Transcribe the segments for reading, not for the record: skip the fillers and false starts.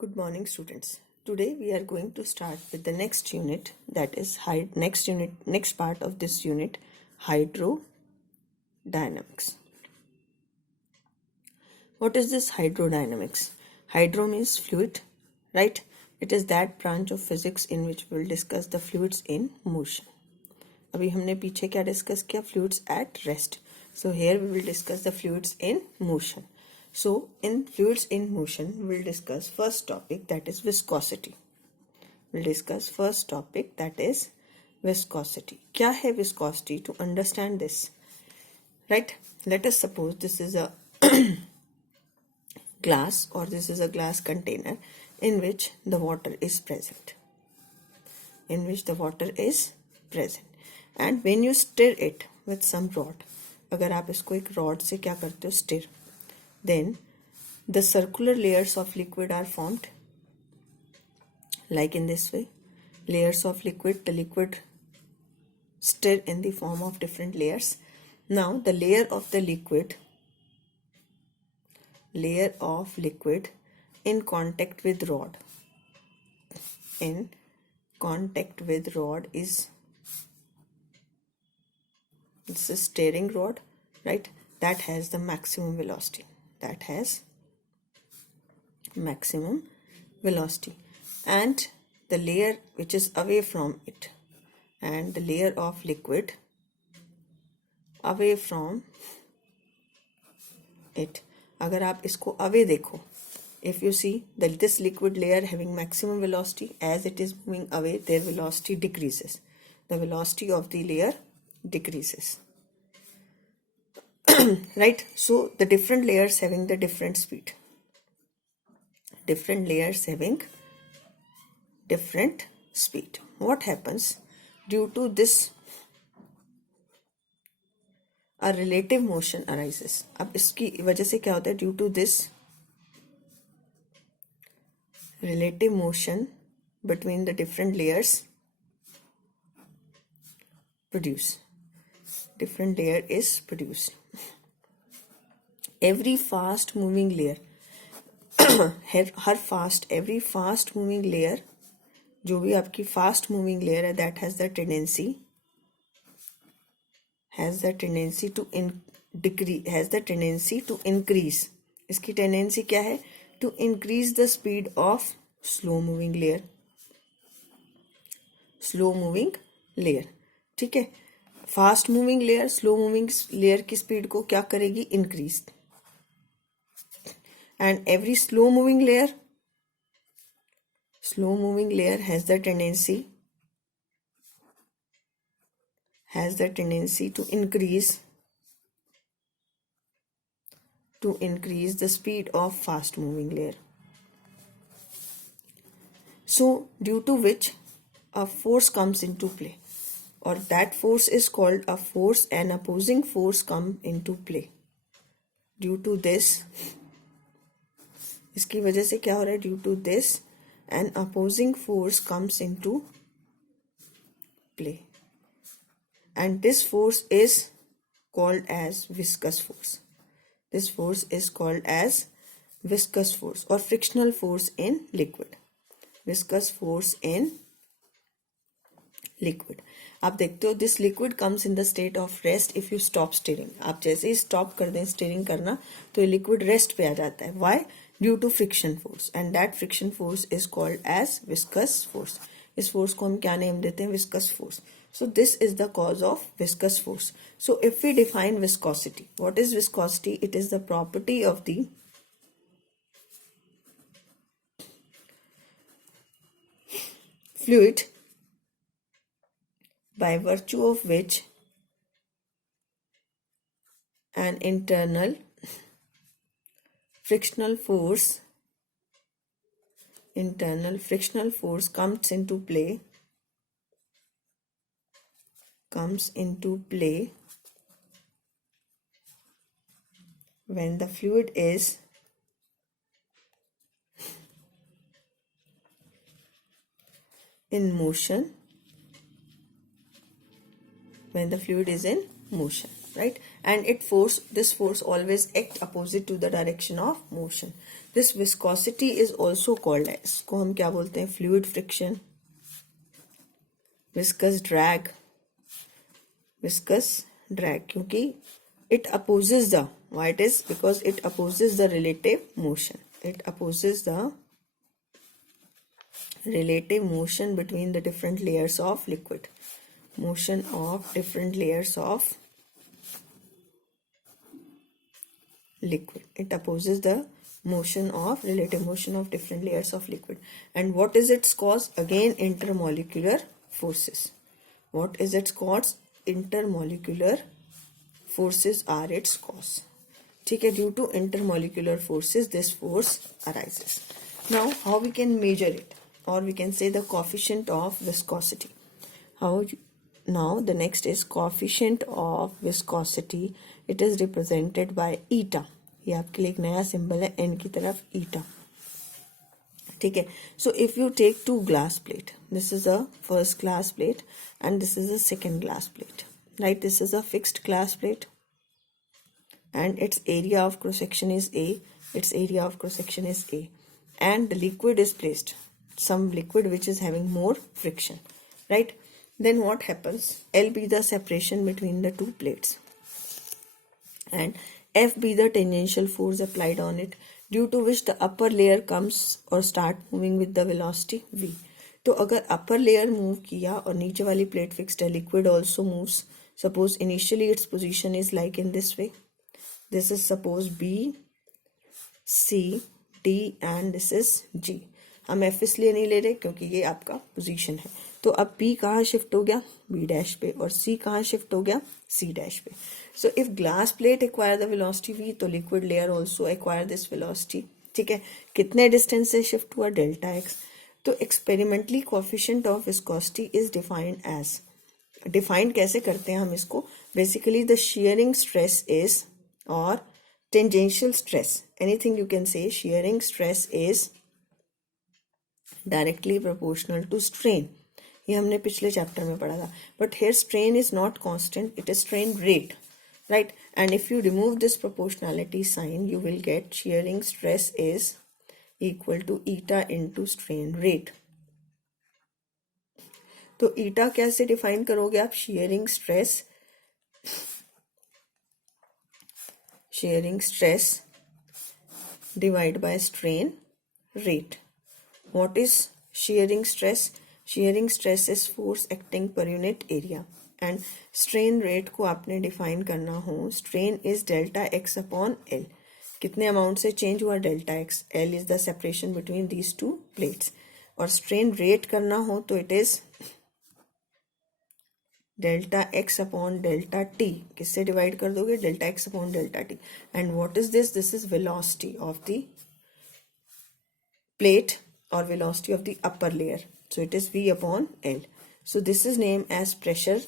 Good morning, students. Today we are going to start with the next unit, that is next part of this unit, hydrodynamics. What is this hydrodynamics? Hydro means fluid, right? It is that branch of physics in which we will discuss the fluids in motion. अभी हमने पीछे क्या discuss किया? Fluids at rest. So here we will discuss the fluids in motion. So in fluids in motion, we will discuss first topic, that is viscosity. We'll discuss first topic, that is viscosity. क्या है viscosity? To understand this, right? Let us suppose this is a glass, or this is a glass container in which the water is present. And when you stir it with some rod, अगर आप इसको एक rod से क्या करते हो? Stir. Then the circular layers of liquid are formed, like in this way. Layers of liquid, the liquid stir in the form of different layers. Now the layer of liquid in contact with rod is this is stirring rod, right? That has the maximum velocity. And the layer which is away from it, and the layer of liquid away from it. अगर आप इसको away देखो, if you see that this liquid layer having maximum velocity, as it is moving away, their velocity decreases. The velocity of the layer decreases. Right? So the different layers having the different speed. What happens? Due to this, a relative motion arises. अब इसकी वजह से क्या होता है? Due to this relative motion between the different layers different layer is produced. Every fast moving layer every fast moving layer, जो भी आपकी fast moving layer है, that has the tendency to increase. इसकी tendency क्या है? To increase the speed of slow moving layer. ठीक है? Fast moving layer slow moving layer की speed को क्या करेगी? Increase. And every slow moving layer has the tendency to increase the speed of fast moving layer. So due to which a force comes into play, or that force is called a force, and opposing force come into play. Due to this, इसकी वजह से क्या हो रहा है? Due to this, an opposing force comes into play, and this force is called as viscous force. This force is called as viscous force or frictional force in liquid. Viscous force in liquid. आप देखते हो, this liquid comes in the state of rest if you stop stirring. आप जैसे ही stop कर दें stirring करना, तो ये liquid rest पे आ जाता है. Why? Due to friction force, and that friction force is called as viscous force. इस force को हम क्या name देते हैं? Viscous force. So this is the cause of viscous force. So if we define viscosity, what is viscosity? It is the property of the fluid by virtue of which an internal frictional force comes into play when the fluid is in motion. right? And this force always act opposite to the direction of motion. This viscosity is also called, इसको हम क्या बोलते हैं, fluid friction, viscous drag, क्योंकि it opposes the, why it is, because it opposes the relative motion. It opposes the relative motion between the different layers of liquid. Motion of different layers of liquid. It opposes the relative motion of different layers of liquid. And what is its cause? Again, intermolecular forces. What is its cause? Intermolecular forces are its cause. ठीक है, due to intermolecular forces, this force arises. Now, how we can measure it? Or we can say the coefficient of viscosity. Now, the next is coefficient of viscosity. It is represented by eta. ये आपके लिए एक नया symbol है, n की तरफ eta. ठीक है. So, if you take two glass plate, this is a first glass plate and this is a second glass plate. Right? This is a fixed glass plate. And its area of cross section is A. And the liquid is placed, some liquid which is having more friction, right? Then what happens? L be the separation between the two plates, and F be the tangential force applied on it, due to which the upper layer comes or start moving with the velocity v. तो अगर upper layer move किया और नीचे वाली plate fixed है, liquid also moves. Suppose initially its position is like in this way. This is suppose B, C, D and this is G. हम F इसलिए नहीं ले रहे क्योंकि ये आपका पोजीशन है. तो अब B कहाँ शिफ्ट हो गया? B डैश पे. और C कहाँ शिफ्ट हो गया? C डैश पे. So if glass plate acquire the velocity V, तो liquid layer also acquire this velocity. ठीक है. कितने डिस्टेंस से शिफ्ट हुआ? Delta x. तो experimentally coefficient of viscosity is defined as, defined कैसे करते हैं हम इसको? Basically the shearing stress is, or tangential stress, anything you can say, shearing stress is directly proportional to strain. ये हमने पिछले चैप्टर में पढ़ा था. But here strain is not constant, it is strain rate, right? And if you remove this proportionality sign, you will get shearing stress is equal to eta into strain rate. तो eta कैसे define करोगे आप? shearing stress divided by strain rate. What is shearing stress? Shearing stress is force acting per unit area. And strain rate को आपने define करना हो, strain is delta x upon L. कितने amount से change हुआ? Delta x. L is the separation between these two plates. और strain rate करना हो तो it is delta x upon delta t. किससे डिवाइड कर दोगे? Delta x upon delta t. And what is this? This is velocity of the plate और velocity of the upper layer. So it is v upon l. So this is name as pressure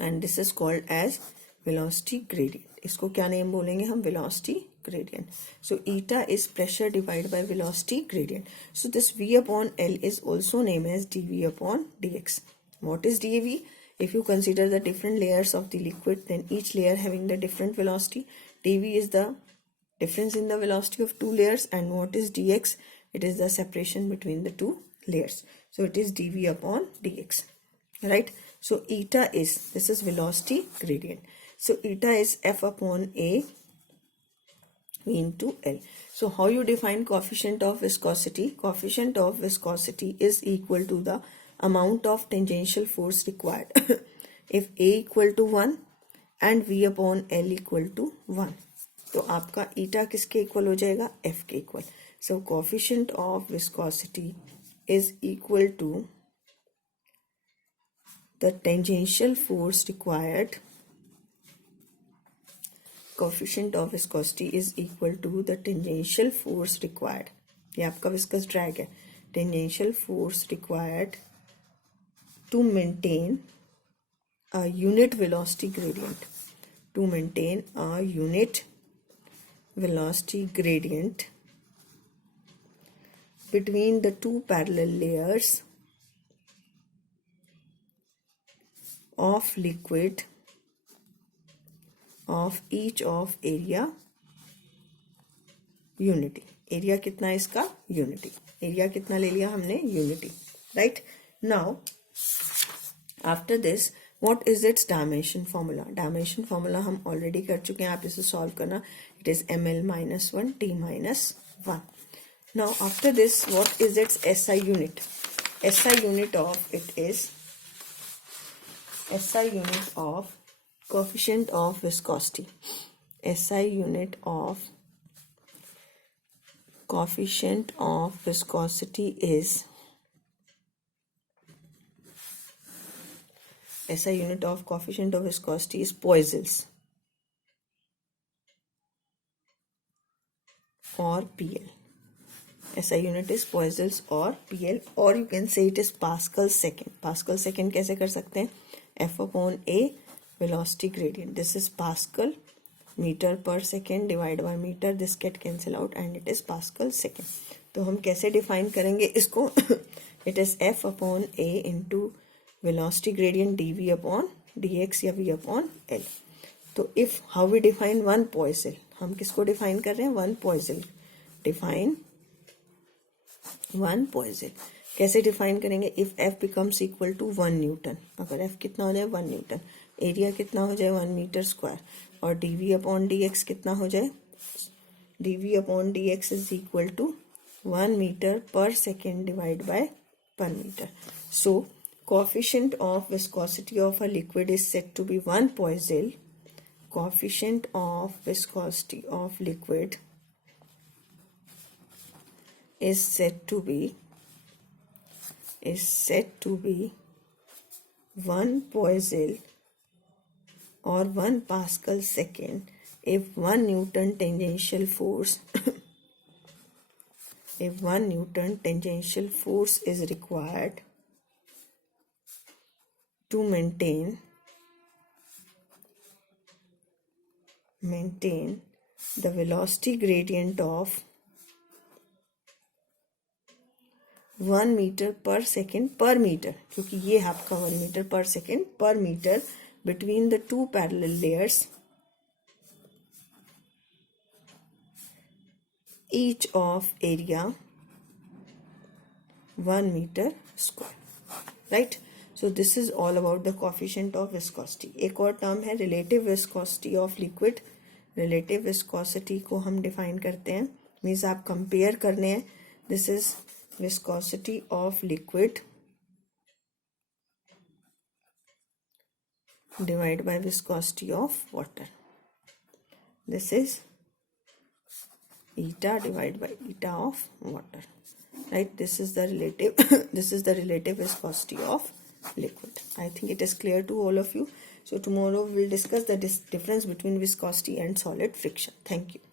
and this is called as velocity gradient. इसको क्या name बोलेंगे हम? Velocity gradient. So eta is pressure divided by velocity gradient. So this v upon l is also named as dv upon dx. What is dv? If you consider the different layers of the liquid, then each layer having the different velocity, dv is the difference in the velocity of two layers. And what is dx? It is the separation between the two layers. So it is dv upon dx, right? So eta is, this is velocity gradient. So eta is f upon a v into L. So how you define coefficient of viscosity? Coefficient of viscosity is equal to the amount of tangential force required. If A equal to 1 and V upon L equal to 1, तो आपका eta किसके equal हो जाएगा? F के equal. So coefficient of viscosity is equal to the tangential force required. Coefficient of viscosity is equal to the tangential force required. ये आपका viscous drag है. Tangential force required to maintain a unit velocity gradient. To maintain a unit velocity gradient between the two parallel layers of liquid of each of area unity. Area कितना है इसका? Unity. Area कितना ले लिया हमने? Unity. Right. Now after this what is it's dimension formula? Dimension formula हम already कर चुके हैं. आप इसे सॉल्व करना. It is ml-1 t-1. Now after this what is it's SI unit? SI unit of it is SI unit of coefficient of viscosity. SI unit of coefficient of viscosity is SI unit of coefficient of viscosity is Poissels or PL. SI unit is Poissels or PL, or you can say it is Pascal second. Pascal second कैसे कर सकते हैं? F upon A velocity gradient. This is Pascal meter per second divided by meter. This get cancel out and it is Pascal second. तो हम कैसे define करेंगे इसको? It is F upon A into velocity gradient dV upon dx या V upon L. तो if how we define one Poissel? हम किसको define कर रहे हैं? One Poissel. Define one poiseuille. कैसे डिफाइन करेंगे? If F becomes equal to 1 newton. अगर एफ कितना हो जाए? 1 न्यूटन. एरिया कितना हो जाए? 1 मीटर स्क्वायर. और डीवी अपॉन डी एक्स कितना हो जाए? D v upon d x is equal to 1 metre पर second divide by per metre. So coefficient of viscosity of a liquid is said to be 1 poiseuille. Coefficient of viscosity of liquid is said to be 1 Poissel or 1 Pascal second if 1 Newton tangential force if 1 Newton tangential force is required to maintain the velocity gradient of 1 metre पर second पर metre, क्योंकि ये है आपका 1 metre पर second पर metre between the two parallel layers each of area 1 metre square. Right. So this is all about the coefficient of viscosity. एक और टर्म है relative viscosity of liquid. Relative viscosity को हम डिफाइन करते हैं, means आप compare करने हैं. This is viscosity of liquid divided by viscosity of water. This is eta divided by eta of water. Right. This is the relative this is the relative viscosity of liquid. I think it is clear to all of you. So tomorrow we will discuss the difference between viscosity and solid friction. Thank you.